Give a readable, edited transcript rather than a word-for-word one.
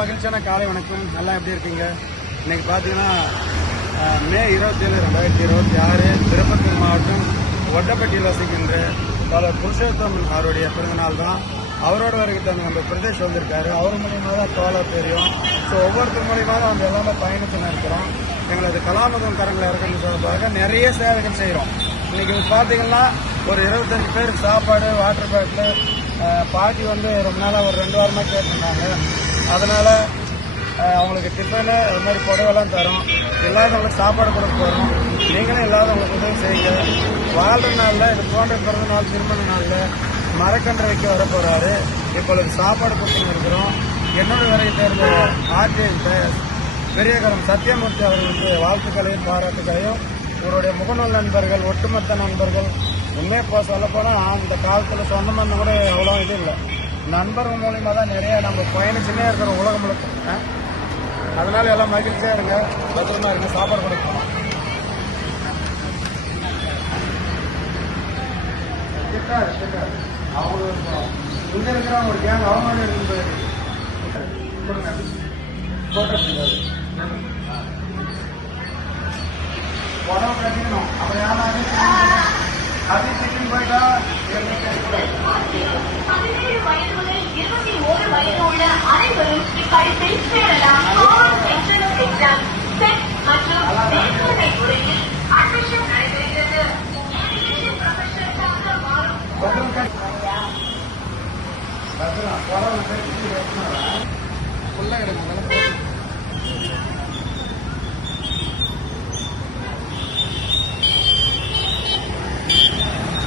மகிழ்ச்சியான காலை வணக்கம். நல்லா எப்படி இருக்கீங்க? இன்னைக்கு பார்த்தீங்கன்னா மே 27, 2026 திருப்பத்தூர் மாவட்டம் ஒட்டப்பட்டியில் வசிக்கின்ற பல புருஷோத்தமன் அவருடைய பிறந்தநாள் தான். அவரோட வரைக்கும் நம்ம பிரதேஷ் வந்திருக்காரு. அவர் மூலியமாக தான் தோழர் தெரியும். ஸோ ஒவ்வொருத்தர் மூலியமாக தான் நம்ம எல்லாமே பயணிச்சுன்னு இருக்கிறோம். எங்களது கலாமுகம் கரங்களை இறக்கணும் சொல்றதுக்காக நிறைய சேவைகள் செய்கிறோம். இன்னைக்கு பார்த்தீங்கன்னா ஒரு 25 பேருக்கு சாப்பாடு, வாட்டர் பாட்டில், பாட்டி வந்து ரொம்ப நாளாக ஒரு 2 வாரமாக கேட்டிருந்தாங்க. அதனால் அவங்களுக்கு டிஃபனு அது மாதிரி புடவெல்லாம் தரோம். இல்லாதவங்களுக்கு சாப்பாடு கொடுக்க போகிறோம். நீங்களும் இல்லாதவங்களுக்கு உதவி செய்யுங்க. வாழ்கிற நாளில் இது போன்ற பிறந்த நாள், திருமண நாளில் மரக்கன்று வைக்க வர போகிறாரு. இப்பொழுது சாப்பாடு கொடுத்துன்னு இருக்கிறோம். என்னோட வரை சேர்ந்த ஆர்டிஐ பெரியகரம் சத்யமூர்த்தி அவர்களுக்கு வாழ்த்துக்களையும் பாராட்டுகளையும், இவருடைய முகநூல் நண்பர்கள், ஒட்டுமொத்த நண்பர்கள், உண்மையை சொல்லப்போனால் அந்த காலத்தில் சொந்த மண்ணு கூட அவ்வளோ இது இல்லை. நண்பர்கள் மூலியமாக தான் நிறைய நம்ம பயணிச்சுன்னே இருக்கிறோம் உலகம் முழுக்க. அதனால எல்லாம் மகிழ்ச்சியாக இருங்க, பத்திரமா இருங்க. சாப்பாடு கொடுக்கணும். அவங்களுக்கு இங்க இருக்கிறவங்க ஒரு கேங் அவமானம் இருக்கு. உடம்பு கட்டிக்கணும். அப்புறம் யாராவது அதை திட்டி போயிட்டா 17 வயது முதல் 21 வயது உள்ள அனைவரும் இப்படிப்பில் சேரலாம். எக்ஸாம் செட் மற்றும் நேர்முறை முறையில் அட்மிஷன் நடைபெறுகிறது. ஃபுல்லாக எடுக்கணும்.